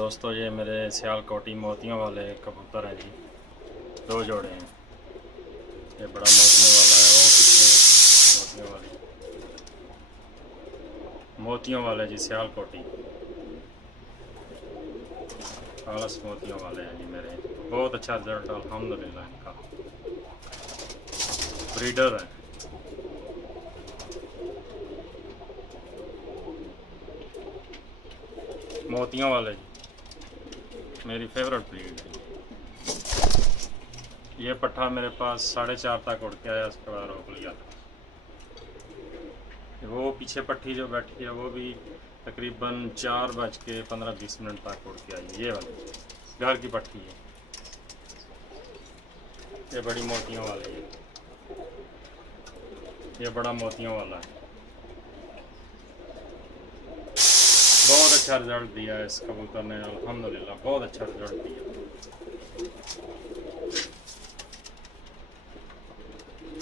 दोस्तों ये मेरे सियालकोटी मोतियों वाले कबूतर हैं जी, 2 जोड़े हैं। ये बड़ा मोतियों वाला है, वो पीछे मोतियों वाले जी सियालकोटी खालस मोतियों वाले हैं जी मेरे। बहुत अच्छा रिजल्ट अल्हम्दुलिल्लाह। इनका ब्रीडर है। मोतियों वाले जी मेरी फेवरेट ब्रीड है। ये पट्ठा मेरे पास 4:30 तक उड़ के आया, उसके बाद रोक लिया था। वो पीछे पट्टी जो बैठी है वो भी तकरीबन 4:15-20 तक उड़ के आई। ये वाली घर की पट्टी है। ये बड़ी मोतियों वाली है, ये बड़ा मोतियों वाला है। बहुत अच्छा रिजल्ट दिया है इस कबूतर ने अल्हम्दुलिल्लाह, बहुत अच्छा रिजल्ट दिया।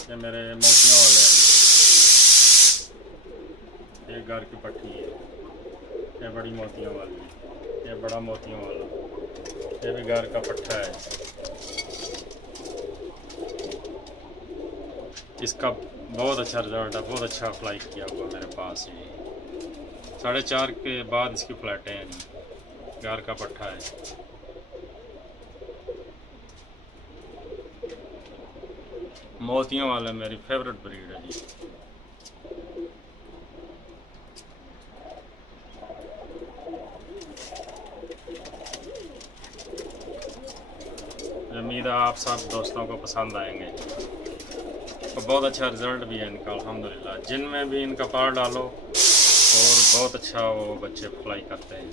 ये मेरे मोतियों वाले हैं। ये घर की पट्टी है, ये बड़ी मोतियों वाली है, ये बड़ा मोतियों वाला, ये भी घर का पट्टा है। इसका बहुत अच्छा रिजल्ट है, बहुत अच्छा फ्लाई किया हुआ मेरे पास। ये 4:30 के बाद इसकी फ्लैटें हैं जी, घर का पट्टा है। मोतियों वाले मेरी फेवरेट ब्रीड है जी। उम्मीद है आप सब दोस्तों को पसंद आएंगे। तो बहुत अच्छा रिजल्ट भी है इनका अल्हम्दुलिल्लाह। जिनमें भी इनका पार डालो और बहुत अच्छा वो बच्चे फ्लाई करते हैं।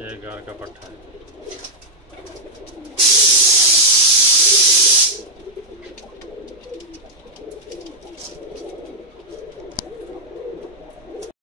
ये घर का पट्टा है।